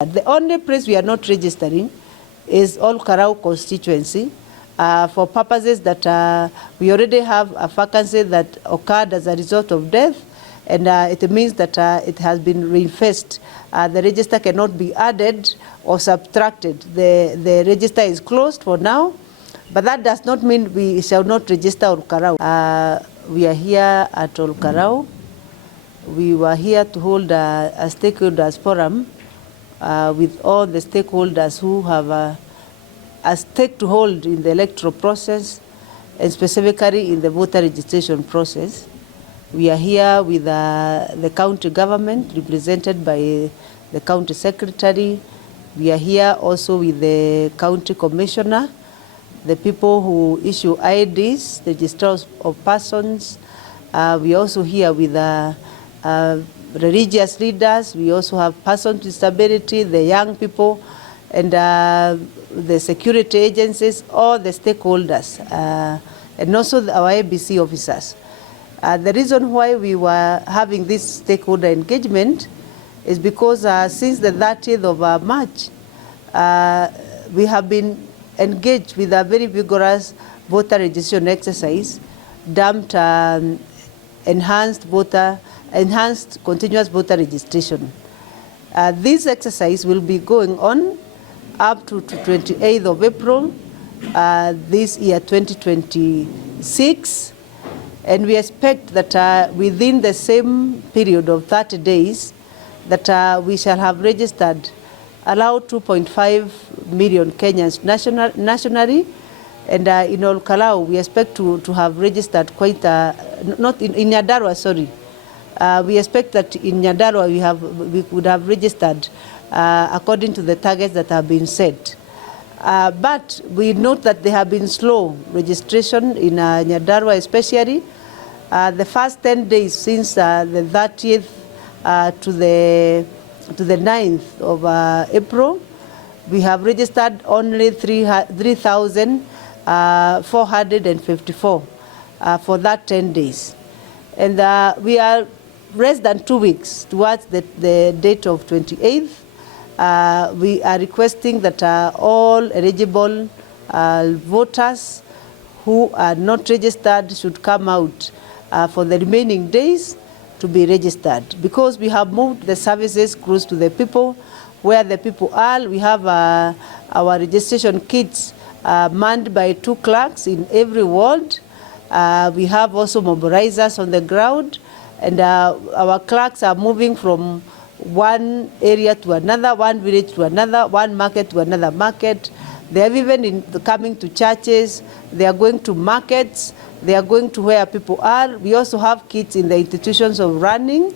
The only place we are not registering is Olkarau Constituency for purposes that we already have a vacancy that occurred as a result of death, and it means that it has been reinforced. The register cannot be added or subtracted. The register is closed for now, but that does not mean we shall not register Olkarau. We are here at Olkarau. We were here to hold a stakeholders forum with all the stakeholders who have a stake to hold in the electoral process, and specifically in the voter registration process. We are here with the county government, represented by the county secretary. We are here also with the county commissioner, the people who issue IDs, the registrars of persons. We are also here with religious leaders. We also have persons with disability, the young people, and the security agencies, all the stakeholders, and also our IEBC officers. The reason why we were having this stakeholder engagement is because since the 30th of March, we have been engaged with a very vigorous voter registration exercise, dubbed enhanced continuous voter registration. This exercise will be going on up to 28th of April this year, 2026, and we expect that within the same period of 30 days that we shall have registered allowed 2.5 million Kenyans nationally, and in Olkarau we expect to have registered quite not in Nyandarua, sorry. We expect that in Nyandarua we would have registered according to the targets that have been set. But we note that there have been slow registration in Nyandarua, especially the first 10 days since the 30th to the 9th of April. We have registered only 3,454 for that 10 days. And we are less than 2 weeks towards the date of 28th. We are requesting that all eligible voters who are not registered should come out for the remaining days to be registered, because we have moved the services close to the people, where the people are. We have our registration kits manned by 2 clerks in every ward. We have also mobilizers on the ground, and our clerks are moving from one area to another, one village to another, one market to another market. They are even coming to churches, they are going to markets, they are going to where people are. We also have kids in the institutions of running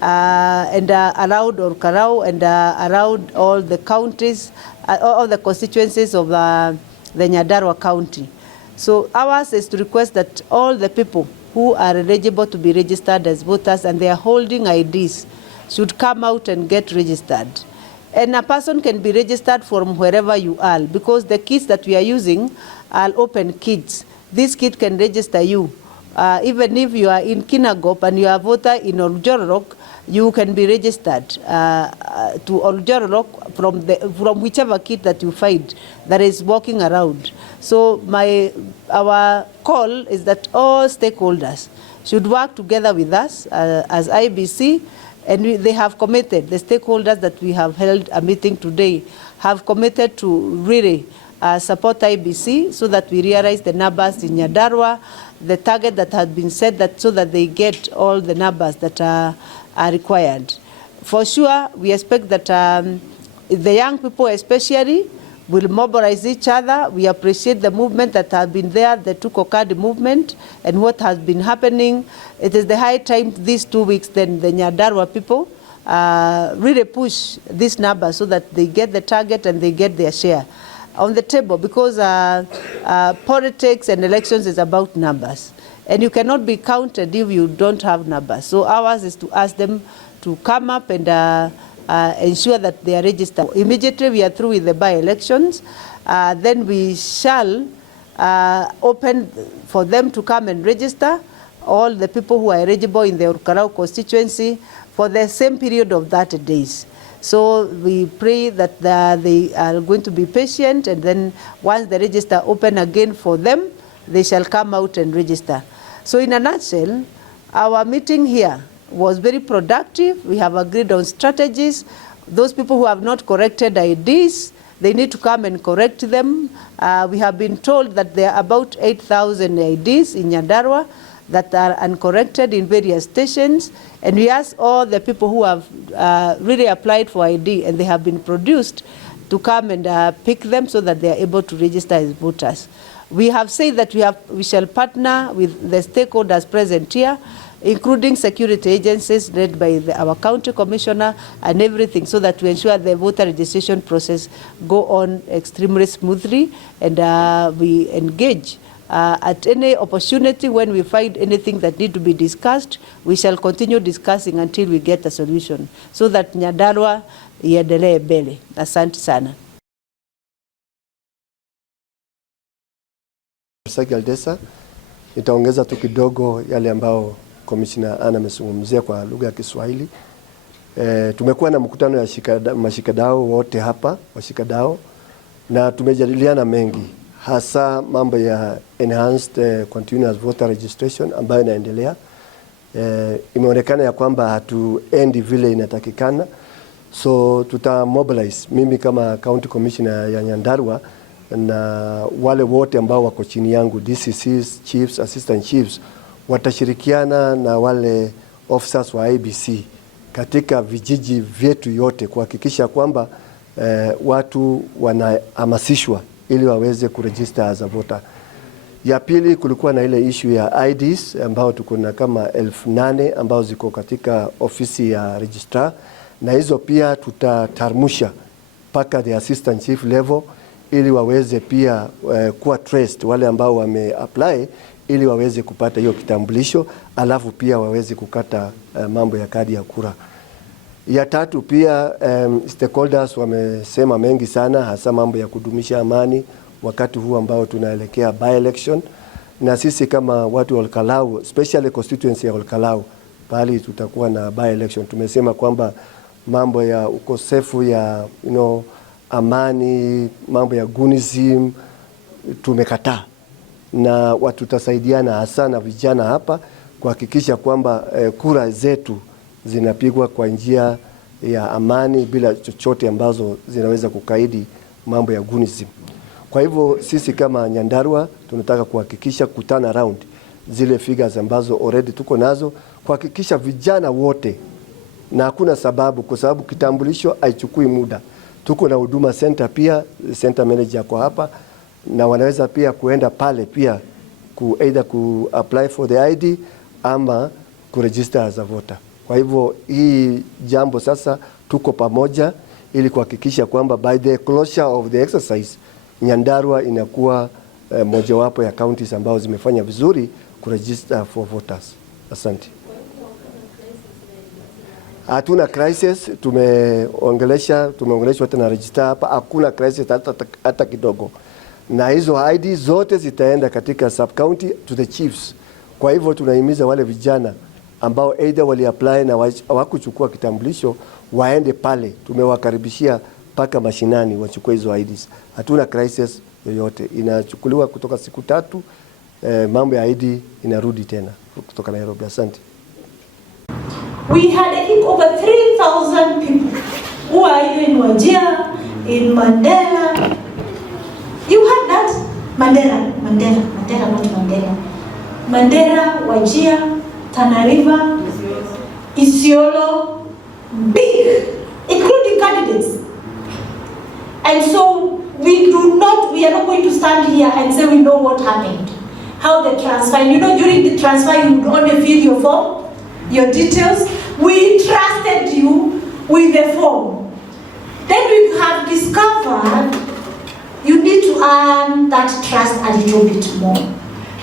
and around Olkarau and around all the counties, all the constituencies of the Nyandarua County. So ours is to request that all the people who are eligible to be registered as voters and they are holding IDs should come out and get registered. And a person can be registered from wherever you are, because the kits that we are using are open kits. This kit can register you. Even if you are in Kinangop and you are a voter in Oljororok, you can be registered to Oljororok from whichever kit that you find that is walking around. So our call is that all stakeholders should work together with us as IEBC, and they have committed, the stakeholders that we have held a meeting today have committed to really support IEBC so that we realize the numbers in Nyandarua, the target that has been set, so that they get all the numbers that are required. For sure, we expect that the young people especially will mobilize each other. We appreciate the movement that has been there, the Tukokadi movement, and what has been happening. It is the high time these 2 weeks then the Nyandarua people really push this number so that they get the target and they get their share on the table, because politics and elections is about numbers, and you cannot be counted if you don't have numbers. So ours is to ask them to come up and ensure that they are registered. Immediately we are through with the by-elections, then we shall open for them to come and register all the people who are eligible in the Olkarau constituency for the same period of 30 days. So we pray that they are going to be patient, and then once the register open again for them, they shall come out and register. So in a nutshell, our meeting here was very productive. We have agreed on strategies. Those people who have not corrected IDs, they need to come and correct them. We have been told that there are about 8,000 IDs in Nyandarua that are uncorrected in various stations, and we ask all the people who have really applied for ID and they have been produced to come and pick them so that they are able to register as voters. We have said that we shall partner with the stakeholders present here, including security agencies led by our county commissioner and everything, so that we ensure the voter registration process go on extremely smoothly, and we engage at any opportunity. When we find anything that need to be discussed, we shall continue discussing until we get a solution, so that Nyandarua iendelee mbele. Asante sana. Aldesa, nitaongeza tu kidogo yale ambao Commissioner Anna amezungumzia kwa lugha ya Kiswahili. Tumekuwa na mkutano ya mashikadau wote hapa, washikadau, na tumejadiliana mengi, hasa mambo ya enhanced continuous voter registration ambayo inaendelea. Imeonekana ya kwamba hatuendi vile inatakikana, so tuta mobilize, mimi kama county commissioner ya Nyandarua na wale wote ambao wako chini yangu, DCCs, chiefs, assistant chiefs, watashirikiana na wale officers wa IEBC katika vijiji vyetu yote kuhakikisha kwamba watu wanahamasishwa ili waweze kuregister as a voter. Ya pili, kulikuwa na ile issue ya IDs ambao tuko na kama 8,000 ambao ziko katika ofisi ya registrar, na hizo pia tutatarmusha paka the assistant chief level ili waweze pia kuwa traced wale ambao wameapply, ili waweze kupata hiyo kitambulisho, alafu pia waweze kukata mambo ya kadi ya kura. Ya tatu pia stakeholders wamesema mengi sana, hasa mambo ya kudumisha amani wakati huu ambao tunaelekea by election, na sisi kama watu wa Olkarau, especially constituency ya Olkarau, pali tutakuwa na by election, tumesema kwamba mambo ya ukosefu ya amani, mambo ya gunism tumekataa, na watu tutasaidiana hasa na vijana hapa kuhakikisha kwamba kura zetu zinapigwa kwa njia ya amani bila chochote ambazo zinaweza kukaidi mambo ya gunism. Kwa hivyo sisi kama Nyandarua tunataka kuhakikisha turn around zile figures ambazo already tuko nazo, kuhakikisha vijana wote, na hakuna sababu, kwa sababu kitambulisho haichukui muda. Tuko na huduma center pia, center manager kwa hapa, na wanaweza pia kuenda pale pia either ku apply for the ID ama ku register as a voter. Kwa hivyo hii jambo sasa tuko pamoja ili kuhakikisha kwamba by the closure of the exercise Nyandarua inakuwa mojawapo ya counties ambao zimefanya vizuri ku register for voters. Asante. Hatuna crisis, tumeongeleshwa hata na register hapa, hakuna crisis hata kidogo. Na hizo ID zote zitaenda katika sub county to the chiefs. Kwa hivyo tunahimiza wale vijana ambao either wali apply na hawakuchukua kitambulisho waende pale. Tumewakaribishia paka mashinani wachukue hizo IDs. Hatuna crisis yoyote. Inachukuliwa kutoka siku 3, mambo ya ID inarudi tena kutoka Nairobi. Asante. We had I think over 3,000 people who are either in Wajir, in Mandela. You heard that? Mandela, not Mandela. Mandela, Wajir, Tana River, Isiolo, big, including candidates. And so we are not going to stand here and say we know what happened. How the transfer, during the transfer you would only fill your form, your details. We trusted you with the form. Then we have discovered you need to earn that trust a little bit more.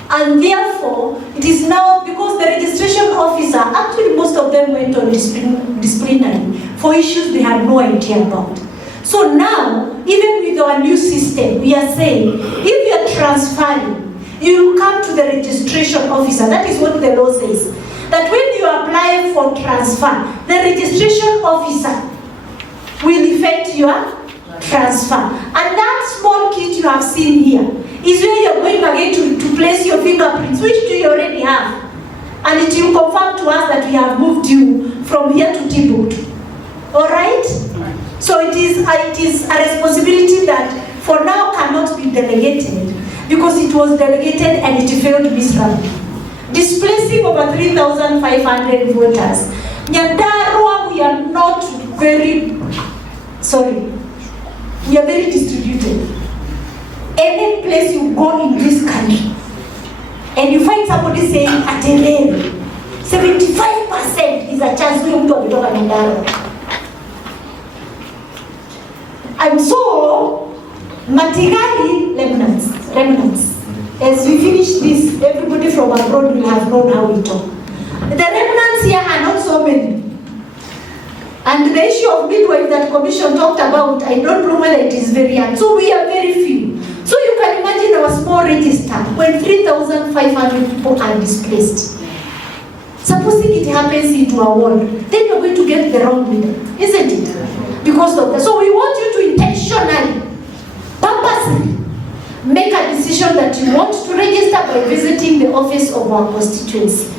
And therefore, it is now, because the registration officer, actually most of them went on disciplinary for issues they had no idea about. So now, even with our new system, we are saying, if you are transferring, you come to the registration officer. That is what the law says. That when you apply for transfer, the registration officer will effect your transfer. And that small kit you have seen here is where you're going again to place your fingerprints, which do you already have. And it will confirm to us that we have moved you from here to Timbuktu. Alright? So it is a responsibility that for now cannot be delegated, because it was delegated and it failed miserably. Displacing over 3,500 voters. Nyandarua, we are not very, we are very distributed. Any place you go in this country, and you find somebody saying Aterere, 75% is a chance we mtu kutoka Nyandarua. And so, Matigali remnants. As we finish this, everybody from abroad will have known how we talk. The remnants here are not so many. And the issue of midwife that commission talked about, I don't know whether it is very hard. So we are very few. So you can imagine our small register when 3,500 people are displaced. Supposing it happens into a world, then you're going to get the wrong leader, isn't it? Because of that. So we want you to intentionally, purposely, make a decision that you want to register by visiting the office of our constituency.